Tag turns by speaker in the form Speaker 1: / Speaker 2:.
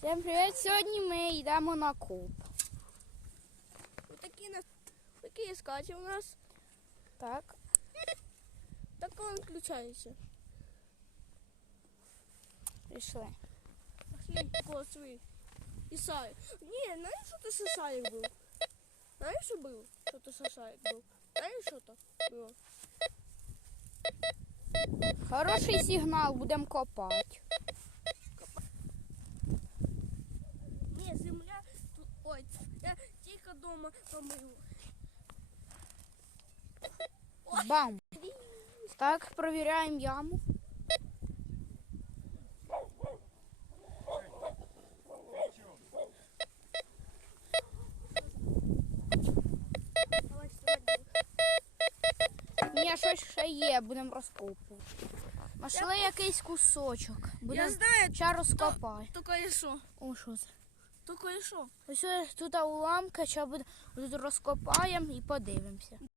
Speaker 1: Всім привіт! Сьогодні ми йдемо на куб.
Speaker 2: Вот такие, на... такие скачи у нас.
Speaker 1: Так.
Speaker 2: Так он включается.
Speaker 1: Пішли.
Speaker 2: Пошли, голосуй. Исаик. Не, знаешь, что ты с Исаик был? Знаешь, что был? Что ты с Исаик был? Знаешь, что-то было?
Speaker 1: Хороший сигнал, будемо копати.
Speaker 2: Ой, я тихо дома помою.
Speaker 1: Бам! Так, провіряємо яму. Ні, щось ще є, будемо розкопувати. Нашли якийсь кусочок. Будемо
Speaker 2: знаю,
Speaker 1: ще розкопати.
Speaker 2: Только и что?
Speaker 1: О, що це?
Speaker 2: Только що?
Speaker 1: Ось тут уламка, що буде тут розкопаємо і подивимося.